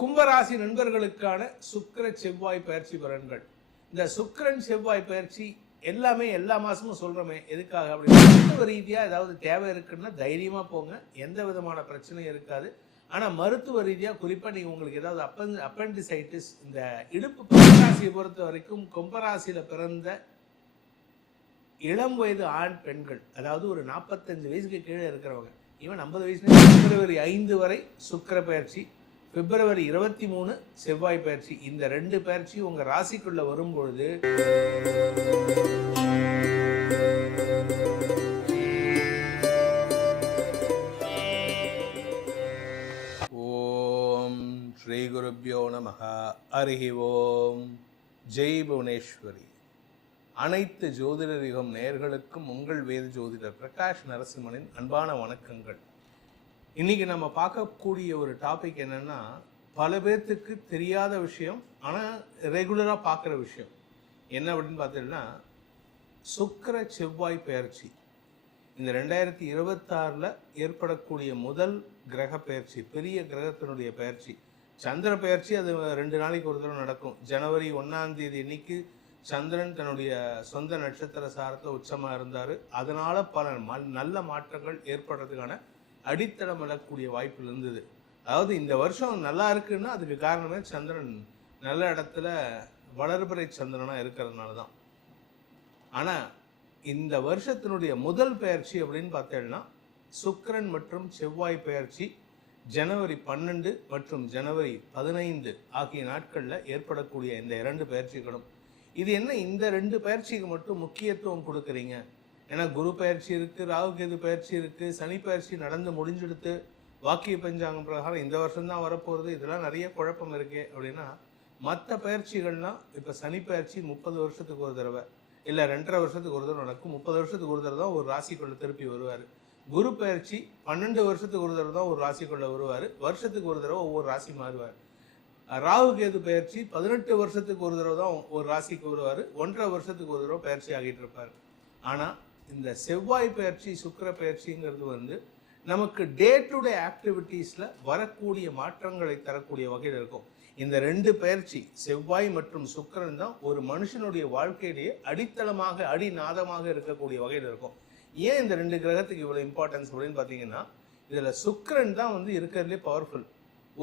கும்பராசி நண்பர்களுக்கான சுக்கிர செவ்வாய் பயிற்சி பலன்கள். இந்த சுக்கிரன் செவ்வாய் பயிற்சி எல்லாமே எல்லா மாசமும் சொல்றோமே, எதுக்காக அப்படின்னு மருத்துவ ரீதியா ஏதாவது தேவை இருக்குன்னா தைரியமா போங்க, எந்த விதமான பிரச்சனையும் இருக்காது. ஆனா மருத்துவ ரீதியா குறிப்பா நீங்க உங்களுக்கு ஏதாவது அப்பெண்டிசைட்டிஸ், இந்த இடுப்பு கும்பராசியை பொறுத்த வரைக்கும் கும்பராசியில பிறந்த இளம் வயது ஆண் பெண்கள், அதாவது ஒரு 45 வயசுக்கு கீழே இருக்கிறவங்க, ஈவன் 50 வயசுல பிப்ரவரி 5 வரை சுக்கிர பயிற்சி, பிப்ரவரி 23 செவ்வாய் பயிற்சி, இந்த 2 பயிற்சியும் உங்க ராசிக்குள்ள வரும்பொழுது ஓம் ஸ்ரீ குருப்யோ நமஹ. ஹரி ஓம். ஜெய் புவனேஸ்வரி. அனைத்து ஜோதிடர் யுகம் நேயர்களுக்கும் உங்கள் வேத ஜோதிடர் பிரகாஷ் நரசிம்மனின் அன்பான வணக்கங்கள். இன்னைக்கு நம்ம பார்க்கக்கூடிய ஒரு டாபிக் என்னன்னா, பல பேர்த்துக்கு தெரியாத விஷயம், ஆனால் ரெகுலராக பார்க்குற விஷயம் என்ன அப்படின்னு பார்த்தீங்கன்னா, சுக்கிர செவ்வாய் பயிற்சி. இந்த 2026 ஏற்படக்கூடிய முதல் கிரக பயிற்சி, பெரிய கிரகத்தினுடைய பயிற்சி. சந்திர பயிற்சி அது 2 நாளைக்கு ஒரு தடவை நடக்கும். ஜனவரி 1ஆம் தேதி அன்னைக்கு சந்திரன் தன்னுடைய சொந்த நட்சத்திர சாரத்தை உச்சமாக இருந்தார். அதனால பல நல்ல மாற்றங்கள் ஏற்படுறதுக்கான அடித்தளம் எழக்கூடிய வாய்ப்பு இருந்தது. அதாவது இந்த வருஷம் நல்லா இருக்குன்னா அதுக்கு காரணமே சந்திரன் நல்ல இடத்துல வளர்பிறை சந்திரனாக இருக்கிறதுனால தான். ஆனால் இந்த வருஷத்தினுடைய முதல் பயிற்சி அப்படின்னு பார்த்தேன்னா சுக்கிரன் மற்றும் செவ்வாய் பயிற்சி ஜனவரி 12 மற்றும் ஜனவரி 15 ஆகிய நாட்களில் ஏற்படக்கூடிய இந்த 2 பயிற்சிகளும். இது என்ன, இந்த 2 பயிற்சிக்கு மட்டும் முக்கியத்துவம் கொடுக்குறீங்க? ஏன்னா குரு பயிற்சி இருக்குது, ராகு கேது பயிற்சி இருக்குது, சனி பயிற்சி நடந்து முடிஞ்செடுத்து வாக்கிய பஞ்சாங்கம் பிரகாரம் இந்த வருஷம்தான் வரப்போகிறது, இதெல்லாம் நிறைய குழப்பம் இருக்கே அப்படின்னா, மற்ற பயிற்சிகள்லாம் இப்போ சனி பயிற்சி 30 வருஷத்துக்கு ஒரு தடவை இல்லை 2.5 வருஷத்துக்கு ஒரு தடவை நடக்கும். 30 வருஷத்துக்கு ஒரு தடவை தான் ஒரு ராசிக்குள்ள திருப்பி வருவார். குரு பயிற்சி 12 வருஷத்துக்கு ஒரு தடவை தான் ஒரு ராசிக்குள்ள வருவார். வருஷத்துக்கு ஒரு தடவை ஒவ்வொரு ராசி மாறுவார். ராகு கேது பயிற்சி 18 வருஷத்துக்கு ஒரு தடவை தான் ஒரு ராசிக்கு வருவார். 1.5 வருஷத்துக்கு ஒரு தடவை பயிற்சி ஆகிட்டு இருப்பார். ஆனால் இந்த செவ்வாய் பயிற்சி சுக்கிர பயிற்சிங்கிறது நமக்கு டே டு டே ஆக்டிவிட்டீஸில் வரக்கூடிய மாற்றங்களை தரக்கூடிய வகையில் இருக்கும். இந்த 2 பயிற்சி செவ்வாய் மற்றும் சுக்கிரன் தான் ஒரு மனுஷனுடைய வாழ்க்கையிலேயே அடித்தளமாக அடிநாதமாக இருக்கக்கூடிய வகையில் இருக்கும். ஏன் இந்த 2 கிரகத்துக்கு இவ்வளோ இம்பார்ட்டன்ஸ் அப்படின்னு பார்த்தீங்கன்னா, இதில் சுக்கிரன் தான் இருக்கிறதுலே பவர்ஃபுல்.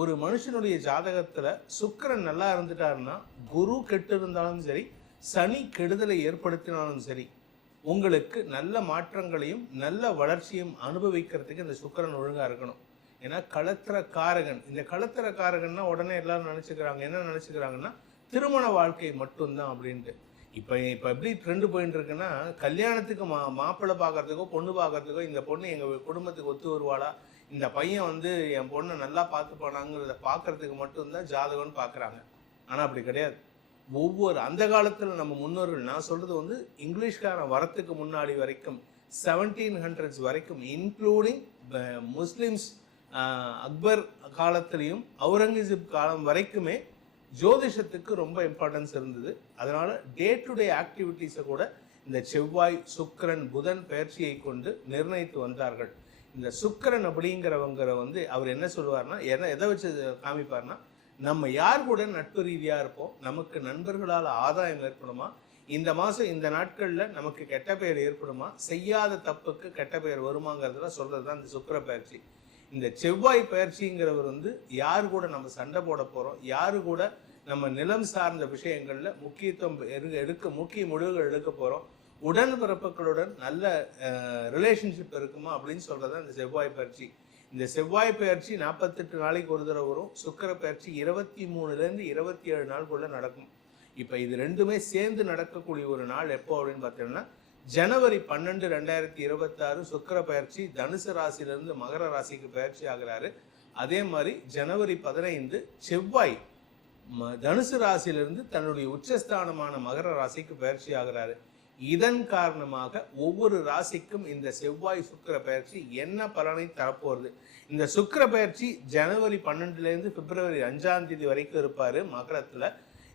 ஒரு மனுஷனுடைய ஜாதகத்தில் சுக்கிரன் நல்லா இருந்துட்டாருன்னா, குரு கெட்டு இருந்தாலும் சரி, சனி கெடுதலை ஏற்படுத்தினாலும் சரி, உங்களுக்கு நல்ல மாற்றங்களையும் நல்ல வளர்ச்சியும் அனுபவிக்கிறதுக்கு இந்த சுக்கிரன் ஒழுங்காக இருக்கணும். ஏன்னா களத்திர காரகன். இந்த களத்திர காரகன்னா உடனே எல்லாரும் நினச்சிக்கிறாங்க, என்ன நினச்சிக்கிறாங்கன்னா திருமண வாழ்க்கை மட்டும்தான் அப்படின்ட்டு. இப்போ எப்படி ட்ரெண்டு போயிட்டு இருக்குன்னா, கல்யாணத்துக்கு மாப்பிள்ளை பார்க்கறதுக்கோ பொண்ணு பார்க்கறதுக்கோ, இந்த பொண்ணு எங்கள் குடும்பத்துக்கு ஒத்து வருவாளா, இந்த பையன் என் பொண்ணை நல்லா பார்த்து போனாங்கிறத பார்க்கறதுக்கு மட்டும்தான் ஜாதகம்னு பார்க்குறாங்க. ஆனால் அப்படி கிடையாது. ஒவ்வொரு அந்த காலத்தில் நம்ம முன்னோர்கள், நான் சொல்கிறது இங்கிலீஷ்காரன் வரத்துக்கு முன்னாடி வரைக்கும் 1700s வரைக்கும், இன்க்ளூடிங் முஸ்லிம்ஸ் அக்பர் காலத்திலையும் அவுரங்கசீப் காலம் வரைக்குமே ஜோதிஷத்துக்கு ரொம்ப இம்பார்ட்டன்ஸ் இருந்தது. அதனால் டே டு டே ஆக்டிவிட்டீஸை கூட இந்த செவ்வாய் சுக்கிரன் புதன் பயிற்சியை கொண்டு நிர்ணயித்து வந்தார்கள். இந்த சுக்கிரன் அப்படிங்கிறவங்கிற அவர் என்ன சொல்லுவார்னா, எதை வச்சு காமிப்பார்னா, நம்ம யார் கூட நட்பு ரீதியாக இருப்போம், நமக்கு நண்பர்களால் ஆதாயம் ஏற்படுமா, இந்த மாதம் இந்த நாட்களில் நமக்கு கெட்ட பெயர் ஏற்படுமா, செய்யாத தப்புக்கு கெட்ட பெயர் வருமாங்கிறதுல சொல்கிறது தான் இந்த சுக்கிர பயிற்சி. இந்த செவ்வாய் பயிற்சிங்கிறவர் யார் கூட நம்ம சண்டை போட போகிறோம், யாரு கூட நம்ம நிலம் சார்ந்த விஷயங்களில் முக்கியத்துவம் முக்கிய முடிவுகள் எடுக்க போகிறோம், உடன்பிறப்புகளுடன் நல்ல ரிலேஷன்ஷிப் இருக்குமா அப்படின்னு சொல்கிறது தான் இந்த செவ்வாய் பயிற்சி. இந்த செவ்வாய் பயிற்சி 48 நாளைக்கு ஒரு தடவை வரும். சுக்கிர பயிற்சி 23லேருந்து 27 நாளுக்குள்ள நடக்கும். இப்போ இது 2மே சேர்ந்து நடக்கக்கூடிய ஒரு நாள் எப்போ அப்படின்னு பார்த்தீங்கன்னா, ஜனவரி 12, 2026 சுக்கிர பயிற்சி தனுசு ராசியிலிருந்து மகர ராசிக்கு பயிற்சி ஆகிறாரு. அதே மாதிரி ஜனவரி 15 செவ்வாய் தனுசு ராசியிலிருந்து தன்னுடைய உச்சஸ்தானமான மகர ராசிக்கு பயிற்சி ஆகிறாரு. இதன் காரணமாக ஒவ்வொரு ராசிக்கும் இந்த செவ்வாய் சுக்கிர பயிற்சி என்ன பலனை தரப்போகிறது. இந்த சுக்கிர பயிற்சி ஜனவரி 12லேருந்து பிப்ரவரி 5ஆம் தேதி வரைக்கும் இருப்பார் மகரத்தில்.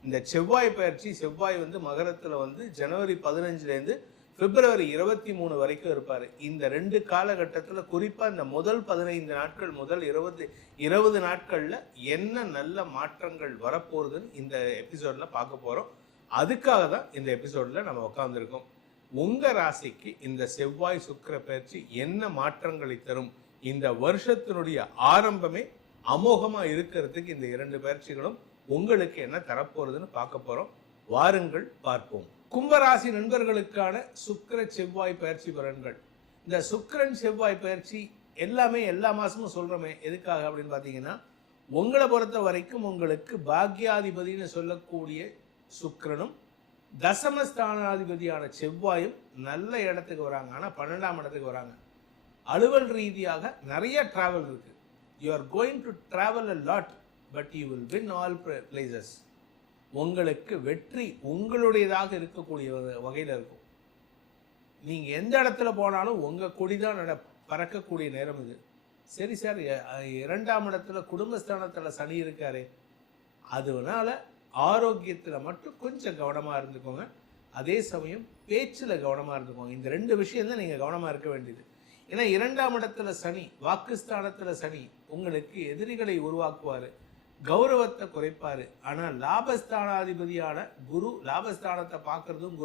இந்த செவ்வாய் பயிற்சி, செவ்வாய் மகரத்தில் ஜனவரி 15லேருந்து பிப்ரவரி 23 வரைக்கும் இருப்பார். இந்த 2 காலகட்டத்தில் குறிப்பாக இந்த முதல் 15 நாட்கள் முதல் 20 நாட்களில் என்ன நல்ல மாற்றங்கள் வரப்போகுதுன்னு இந்த எபிசோடில் பார்க்க போகிறோம். அதுக்காக தான் இந்த எபிசோடில் நம்ம உட்காந்துருக்கோம். உங்கள் ராசிக்கு இந்த செவ்வாய் சுக்கிர பயிற்சி என்ன மாற்றங்களை தரும், இந்த வருஷத்தினுடைய ஆரம்பமே அமோகமாக இருக்கிறதுக்கு இந்த 2 பயிற்சிகளும் உங்களுக்கு என்ன தரப்போறதுன்னு பார்க்க போகிறோம். வாருங்கள் பார்ப்போம். கும்பராசி நண்பர்களுக்கான சுக்கிர செவ்வாய் பயிற்சி பலன்கள். இந்த சுக்கிரன் செவ்வாய் பயிற்சி எல்லாமே எல்லா மாதமும் சொல்கிறோமே, எதுக்காக அப்படின்னு பார்த்தீங்கன்னா, உங்களை பொறுத்த வரைக்கும் உங்களுக்கு பாக்யாதிபதினு சொல்லக்கூடிய சுக்கிரனும் தசமஸ்தானாதிபதியான செவ்வாயும் நல்ல இடத்துக்கு வராங்க. ஆனால் 12ஆம் இடத்துக்கு வராங்க. அலுவல் ரீதியாக நிறைய டிராவல் இருக்குது. You are going to travel a lot, but you will win all places. உங்களுக்கு வெற்றி உங்களுடையதாக இருக்கக்கூடிய வகையில் இருக்கும். நீங்கள் எந்த இடத்துல போனாலும் உங்கள் கொடி தான் பறக்கக்கூடிய நேரம் இது. சரி சார், 2ஆம் இடத்துல குடும்பஸ்தானத்தில் சனி இருக்காரு, அதனால ஆரோக்கியத்தில் மட்டும் கொஞ்சம் கவனமாக இருந்துக்கோங்க. அதே சமயம் பேச்சில் கவனமாக இருந்துக்கோங்க. இந்த 2 விஷயம் தான் நீங்கள் கவனமாக இருக்க வேண்டியது. ஏன்னா 2ஆம் இடத்துல சனி, வாக்குஸ்தானத்தில் சனி உங்களுக்கு எதிரிகளை உருவாக்குவார், கௌரவத்தை குறைப்பார். ஆனால் லாபஸ்தானாதிபதியான குரு லாபஸ்தானத்தை பார்க்குறதும்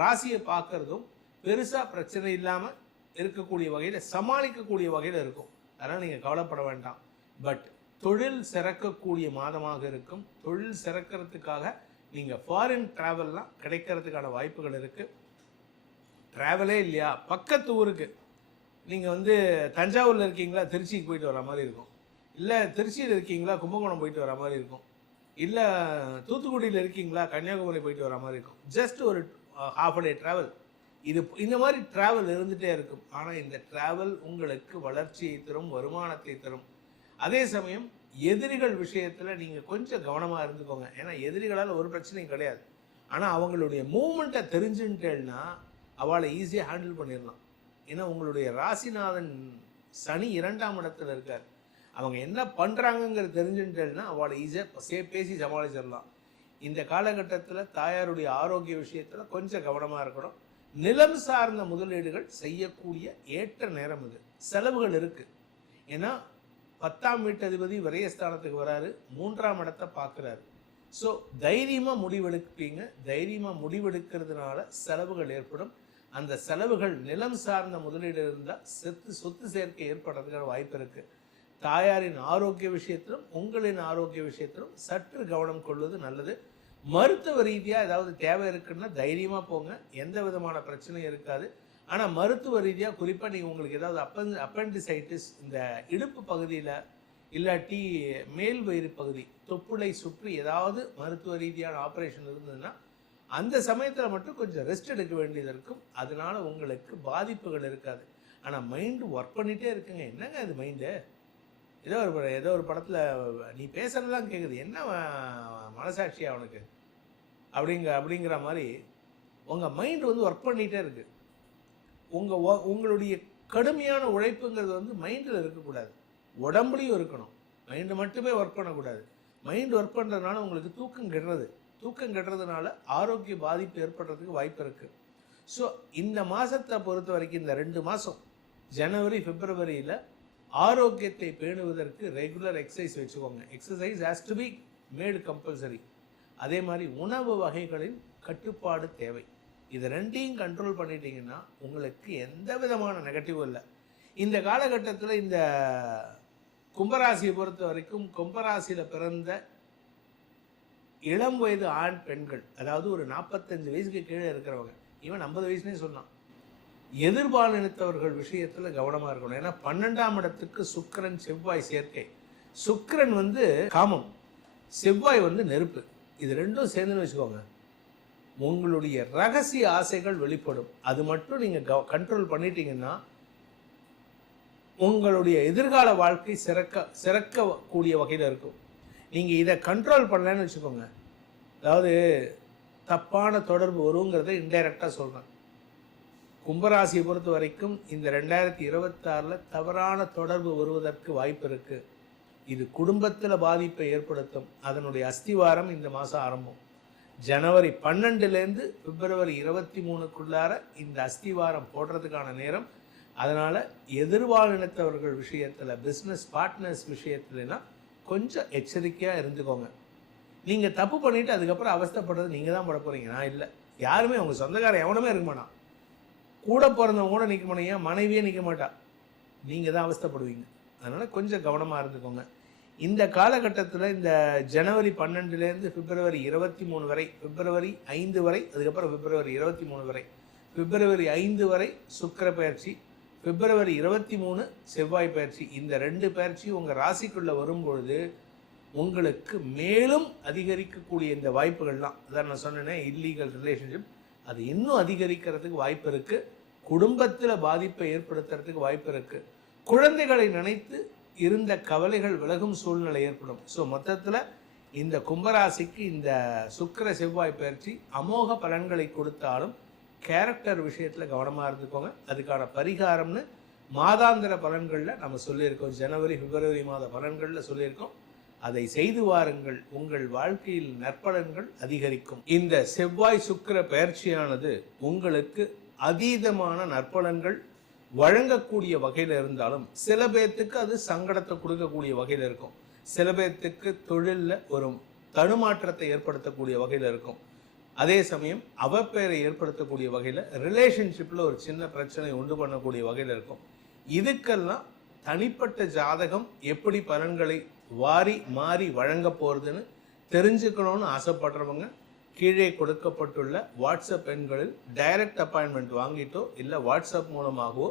ராசியை பார்க்குறதும் பெருசாக பிரச்சனை இல்லாமல் இருக்கக்கூடிய வகையில் சமாளிக்கக்கூடிய வகையில் இருக்கும். அதனால் நீங்கள் கவலைப்பட வேண்டாம். பட் தொழில் சிறக்கக்கூடிய மாதமாக இருக்கும். தொழில் சிறக்கிறதுக்காக நீங்கள் ஃபாரின் ட்ராவல்லாம் கிடைக்கிறதுக்கான வாய்ப்புகள் இருக்குது. ட்ராவலே இல்லையா, பக்கத்து ஊருக்கு நீங்கள் தஞ்சாவூரில் இருக்கீங்களா, திருச்சிக்கு போயிட்டு வர மாதிரி இருக்கும். இல்லை திருச்சியில் இருக்கீங்களா, கும்பகோணம் போயிட்டு வர மாதிரி இருக்கும். இல்லை தூத்துக்குடியில் இருக்கீங்களா, கன்னியாகுமரி போயிட்டு வர மாதிரி இருக்கும். ஜஸ்ட் ஒரு ஹாஃப் டே ட்ராவல். இந்த மாதிரி ட்ராவல் இருந்துகிட்டே இருக்கும். ஆனால் இந்த ட்ராவல் உங்களுக்கு வளர்ச்சியை தரும், வருமானத்தை தரும். அதே சமயம் எதிரிகள் விஷயத்தில் நீங்கள் கொஞ்சம் கவனமாக இருந்துக்கோங்க. ஏன்னா எதிரிகளால் ஒரு பிரச்சனையும் கிடையாது. ஆனால் அவங்களுடைய மூமெண்ட்டை தெரிஞ்சுட்டேன்னா அவளை ஈஸியாக ஹேண்டில் பண்ணிடலாம். ஏன்னா உங்களுடைய ராசிநாதன் சனி 2ஆம் இடத்துல இருக்கார். அவங்க என்ன பண்ணுறாங்கங்கிறது தெரிஞ்சுட்டேன்னா அவளை ஈஸியாக பேசி சமாளிச்சிடலாம். இந்த காலகட்டத்தில் தாயாருடைய ஆரோக்கிய விஷயத்தில் கொஞ்சம் கவனமாக இருக்கணும். நிலம் சார்ந்த முதலீடுகள் செய்யக்கூடிய ஏற்ற நேரம் இது. செலவுகள் இருக்குது. ஏன்னா 10ஆம் வீட்டதிபதி விரயஸ்தானத்துக்கு வராரு, 3ஆம் இடத்தை பார்க்குறாரு. ஸோ தைரியமாக முடிவெடுப்பீங்க. தைரியமாக முடிவெடுக்கிறதுனால செலவுகள் ஏற்படும். அந்த செலவுகள் நிலம் சார்ந்த முதலீடு இருந்தால் சொத்து சேர்க்கை ஏற்படுறதுக்கான வாய்ப்பு இருக்குது. தாயாரின் ஆரோக்கிய விஷயத்திலும் உங்களின் ஆரோக்கிய விஷயத்திலும் சற்று கவனம் கொள்வது நல்லது. மருத்துவ ரீதியாக ஏதாவது தேவை இருக்குன்னா தைரியமாக போங்க, எந்த விதமான பிரச்சனையும் இருக்காது. ஆனால் மருத்துவ ரீதியாக குறிப்பாக நீங்கள் உங்களுக்கு ஏதாவது அப்பெண்டிசைட்டிஸ் இந்த இடுப்பு பகுதியில் இல்லாட்டி மேல் வயிறு பகுதி தொப்புளை சுற்றி ஏதாவது மருத்துவ ரீதியான ஆப்ரேஷன் இருந்ததுன்னா அந்த சமயத்தில் மட்டும் கொஞ்சம் ரெஸ்ட் எடுக்க வேண்டியது இருக்கும். அதனால் உங்களுக்கு பாதிப்புகள் இருக்காது. ஆனால் மைண்டு ஒர்க் பண்ணிகிட்டே இருக்குங்க. என்னங்க இது மைண்டு? ஏதோ ஒரு படத்தில் நீ பேசுகிறதெல்லாம் கேட்குது, என்ன மனசாட்சியா அவனுக்கு அப்படிங்கிற மாதிரி உங்கள் மைண்டு ஒர்க் பண்ணிகிட்டே இருக்குது. உங்களுடைய கடுமையான உழைப்புங்கிறது மைண்டில் இருக்கக்கூடாது, உடம்புலையும் இருக்கணும். மைண்டு மட்டுமே ஒர்க் பண்ணக்கூடாது. மைண்டு ஒர்க் பண்ணுறதுனால உங்களுக்கு தூக்கம் கெடுறதுனால ஆரோக்கிய பாதிப்பு ஏற்படுறதுக்கு வாய்ப்பு இருக்குது. ஸோ இந்த மாதத்தை பொறுத்த வரைக்கும் இந்த 2 மாதம் ஜனவரி பிப்ரவரியில் ஆரோக்கியத்தை பேணுவதற்கு ரெகுலர் எக்ஸசைஸ் வச்சுக்கோங்க. Exercise has to be Medu compulsory. அதே மாதிரி உணவு வகைகளின் கட்டுப்பாடு தேவை. இது 2ஐயும் கண்ட்ரோல் பண்ணிட்டீங்கன்னா உங்களுக்கு எந்த விதமான நெகட்டிவும் இல்லை. இந்த காலகட்டத்தில் இந்த கும்பராசியை பொறுத்த வரைக்கும் கும்பராசியில் பிறந்த இளம் வயது ஆண் பெண்கள், அதாவது ஒரு 45 வயசுக்கு கீழே இருக்கிறவங்க, இவன் 50 வயசுனே சொல்லலாம், எதிர்பாலினத்தவர்கள் விஷயத்தில் கவனமாக இருக்கணும். ஏன்னா 12ஆம் இடத்துக்கு சுக்கிரன் செவ்வாய் சேர்க்கை. சுக்கிரன் காமம், செவ்வாய் நெருப்பு. இது 2ம் சேர்ந்துன்னு வச்சுக்கோங்க, உங்களுடைய ரகசிய ஆசைகள் வெளிப்படும். அது மட்டும் நீங்கள் கண்ட்ரோல் பண்ணிட்டீங்கன்னா உங்களுடைய எதிர்கால வாழ்க்கை சிறக்கக்கூடிய வகையில் இருக்கும். நீங்கள் இதை கண்ட்ரோல் பண்ணலன்னு வச்சுக்கோங்க, அதாவது தப்பான தொடர்பு வருங்கிறத இன்டைரக்டாக சொல்கிறேன். கும்பராசியை பொறுத்த வரைக்கும் இந்த 2026 தவறான தொடர்பு வருவதற்கு வாய்ப்பு இருக்குது. இது குடும்பத்தில் பாதிப்பை ஏற்படுத்தும். அதனுடைய அஸ்திவாரம் இந்த மாதம் ஆரம்பம். ஜனவரி 12லேருந்து பிப்ரவரி 23க்குள்ளார இந்த அஸ்திவாரம் போடுறதுக்கான நேரம். அதனால் எதிர்வாழினத்தவர்கள் விஷயத்தில், பிஸ்னஸ் பார்ட்னர்ஸ் விஷயத்துலலாம் கொஞ்சம் எச்சரிக்கையாக இருந்துக்கோங்க. நீங்கள் தப்பு பண்ணிவிட்டு அதுக்கப்புறம் அவஸ்தைப்படுறது நீங்கள் தான் பட போகிறீங்க, நான் இல்லை. யாருமே உங்கள் சொந்தக்காரன் எவனுமே இருக்க மாட்டான், கூட பிறந்தவங்க கூட நிற்க மாட்டீங்க, மனைவியே நிற்க மாட்டா, நீங்கள் தான் அவஸ்தைப்படுவீங்க. அதனால் கொஞ்சம் கவனமாக இருந்துக்கோங்க. இந்த காலகட்டத்தில் இந்த ஜனவரி 12லேருந்து பிப்ரவரி 23 வரை, பிப்ரவரி 5 வரை, அதுக்கப்புறம் பிப்ரவரி 23 வரை, பிப்ரவரி 5 வரை சுக்கிர பயிற்சி, பிப்ரவரி 23 செவ்வாய் பயிற்சி. இந்த 2 பயிற்சியும் உங்கள் ராசிக்குள்ளே வரும்பொழுது உங்களுக்கு மேலும் அதிகரிக்கக்கூடிய இந்த வாய்ப்புகள்லாம், அதான் நான் சொன்னேனே இல்லீகல் ரிலேஷன்ஷிப், அது இன்னும் அதிகரிக்கிறதுக்கு வாய்ப்பு இருக்குது. குடும்பத்தில் பாதிப்பை ஏற்படுத்துறதுக்கு வாய்ப்பு இருக்குது. குழந்தைகளை நினைத்து இருந்த கவலைகள் விலகும் சூழ்நிலை ஏற்படும். ஸோ மொத்தத்தில் இந்த கும்பராசிக்கு இந்த சுக்கிர செவ்வாய் பயிற்சி அமோக பலன்களை கொடுத்தாலும் கேரக்டர் விஷயத்தில் கவனமாக இருந்துக்கோங்க. அதுக்கான பரிகாரம்னு மாதாந்திர பலன்களில் நம்ம சொல்லியிருக்கோம், ஜனவரி பிப்ரவரி மாத பலன்களில் சொல்லியிருக்கோம். அதை செய்து வாருங்கள், உங்கள் வாழ்க்கையில் நற்பலன்கள் அதிகரிக்கும். இந்த செவ்வாய் சுக்கிர பயிற்சியானது உங்களுக்கு அதீதமான நற்பலன்கள் வழங்கக்கூடிய வகையில் இருந்தாலும் சில பேர்த்துக்கு அது சங்கடத்தை கொடுக்கக்கூடிய வகையில் இருக்கும், சில பேர்த்துக்கு தொழிலில் ஒரு தடுமாற்றத்தை ஏற்படுத்தக்கூடிய வகையில் இருக்கும், அதே சமயம் அவப்பெயரை ஏற்படுத்தக்கூடிய வகையில், ரிலேஷன்ஷிப்பில் ஒரு சின்ன பிரச்சனை உண்டு பண்ணக்கூடிய வகையில் இருக்கும். இதுக்கெல்லாம் தனிப்பட்ட ஜாதகம் எப்படி பலன்களை வாரி மாறி வழங்க போகிறதுன்னு தெரிஞ்சுக்கணும்னு ஆசைப்படுறவங்க கீழே கொடுக்கப்பட்டுள்ள வாட்ஸ்அப் எண்களில் டைரக்ட் அப்பாயின்மெண்ட் வாங்கிட்டோ இல்லை வாட்ஸ்அப் மூலமாகவோ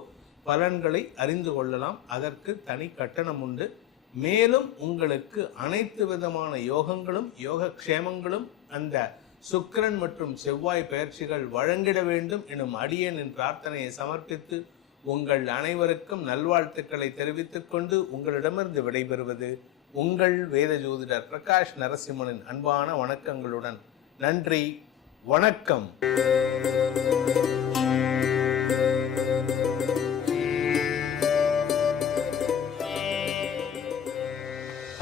பலன்களை அறிந்து கொள்ளலாம். அதற்கு தனி கட்டணம் உண்டு. மேலும் உங்களுக்கு அனைத்து விதமான யோகங்களும் யோகக்ஷேமங்களும் அந்த சுக்கிரன் மற்றும் செவ்வாய் பயிற்சிகள் வழங்கிட வேண்டும் எனும் அடியேனின் பிரார்த்தனையை சமர்ப்பித்து உங்கள் அனைவருக்கும் நல்வாழ்த்துக்களை தெரிவித்துக் கொண்டு உங்களிடமிருந்து விடைபெறுவது உங்கள் வேத ஜோதிடர் பிரகாஷ் நரசிம்மனின் அன்பான வணக்கங்களுடன். நன்றி, வணக்கம்.